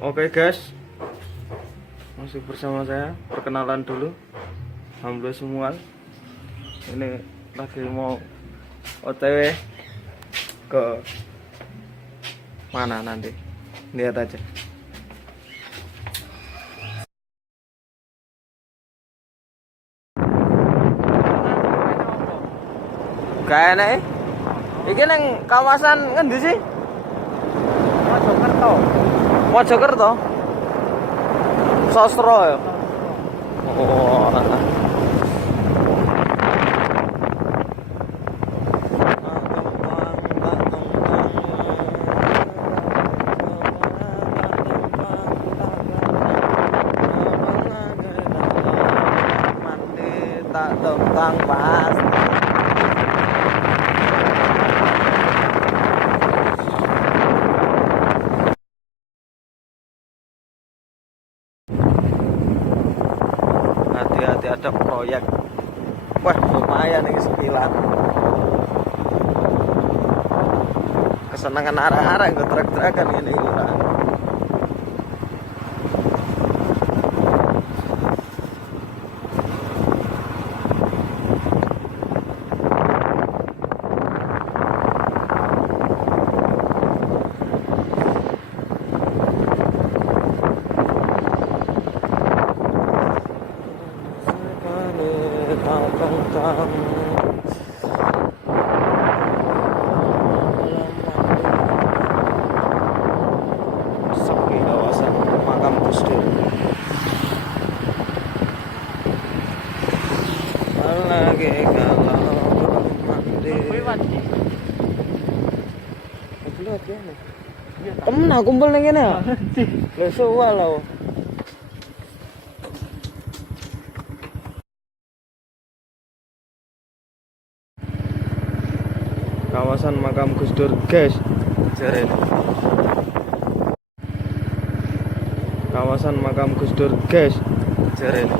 Oke guys, masih bersama saya. Perkenalan dulu, hamba semua. Ini lagi mau OTW ke mana nanti, lihat aja. Kayaknya iki nang kawasan ngendi sih? Mojokerto. Mojokerto. Sosro ya. Oh. Mandi tak tentang pasti. Hati-hati ada proyek. Wah, lumayan nih sepilan. Kesenangan arah-arah gue trek-trekan ini orang. Sepi kawasan makam Gus Dur. Lagi kalau mandi. Lihat ya. Temen aku kumpul ning kene ya. Lha suwe lho. Kawasan makam Gus Dur, guys. Jare. Kawasan makam Gus Dur, guys. Jare.